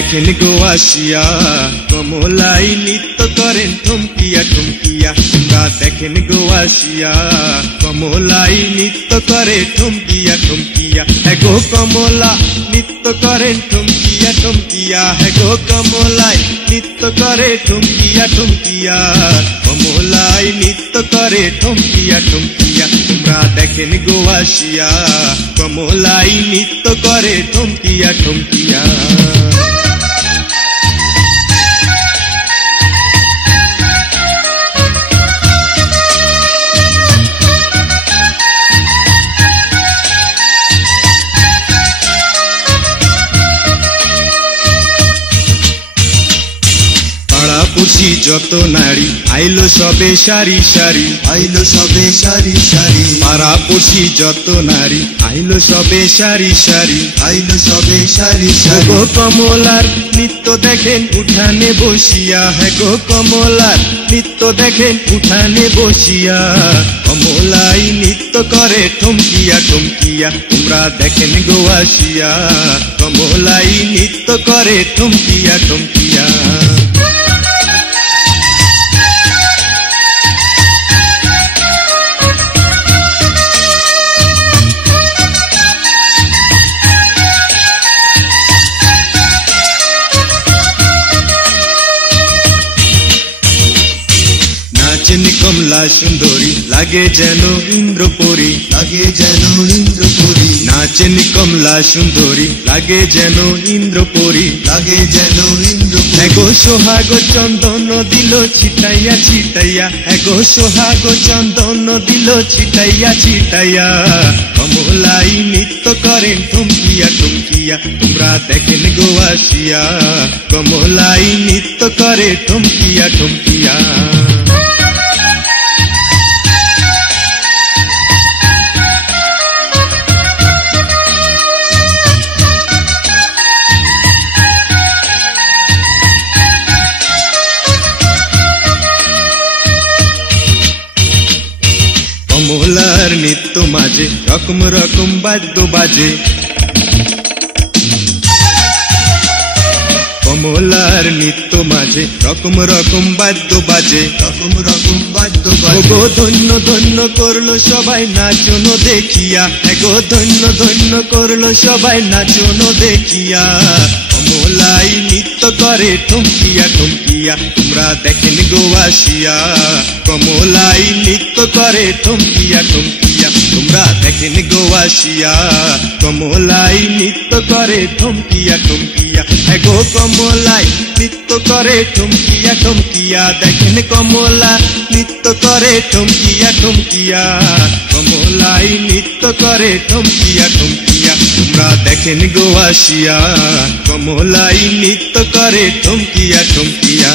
দেখেন গো আসিয়া কমলাই নৃত্য করেন ঠুমকিয়া ঠুমকিয়া। তোমরা দেখেন গো আসিয়া কমলাই নৃত্য করে ঠুমকিয়া ঠুমকিয়া। হে গো কমলা নৃত্য করেন ঠুমকিয়া ঠুমকিয়া। হে গো কমলাই নৃত্য করে ঠুমকিয়া ঠুমকিয়া। কমলাই নৃত্য করে ঠুমকিয়া ঠুমকিয়া। তোমরা দেখেন গো আসিয়া কমলাই নৃত্য করে ঠুমকিয়া ঠুমকিয়া। পাড়াপড়শি যত নারী আইলো সবে সারি সারি, আইলো সবে সারি সারি। পাড়াপড়শি যত নারী আইলো সবে সারি সারি, আইলো সবে সারি হে সারি। গো কমলার নৃত্য দেখেন উঠানে বসিয়া। হে গো কমলার নৃত্য দেখেন উঠানে বসিয়া। কমলাই নৃত্য করে ঠুমকিয়া ঠুমকিয়া। তোমরা দেখেন গো আসিয়া কমলাই নৃত্য করে ঠুমকিয়া ঠুমকিয়া। নাচেন কমলা সুন্দরী লাগে যেন ইন্দ্রপুরী, লাগে যেন ইন্দ্রপুরী। নাচেন কমলা সুন্দরী লাগে যেন ইন্দ্রপুরী, লাগে যেন ইন্দ্রপুরী। এগো সোহাগ চন্দন দিল ছিটাইয়া ছিটাইয়া। এগো সোহাগ চন্দন দিল ছিটাইয়া ছিটাইয়া। কমলাই নৃত্য করেন ঠুমকিয়া ঠুমকিয়া। তোমরা দেখেন গো আসিয়া কমলাই নৃত্য করে ঠুমকিয়া ঠুমকিয়া। কমলার নৃত্য মাঝে রকম রকম বাদ্য বাজে। কমলার নৃত্য মাঝে রকম রকম বাদ্য বাজে। রকম রকম বাদ্য গো বাজে। ধন্য ধন্য করলো সবাই নাচন দেখিয়া। গো ধন্য ধন্য করলো সবাই নাচন দেখিয়া। কমলাই নৃত্য করে ঠুমকিয়া ঠুমকিয়া। তোমরা দেখেন গো আসিয়া কমলাই নৃত্য করে ঠুমকিয়া ঠুমকিয়া। তোমরা দেখেন গো আসিয়া কমলাই নৃত্য করে ঠুমকিয়া ঠুমকিয়া। হে গো কমলাই নৃত্য করে ঠুমকিয়া ঠুমকিয়া। দেখেন কমলা নৃত্য করে ঠুমকিয়া ঠুমকিয়া। কমলাই নৃত্য করে ঠুমকিয়া ঠুমকিয়া। তোমরা দেখেন গো আসিয়া কমলাই নৃত্য করে ঠুমকিয়া ঠুমকিয়া।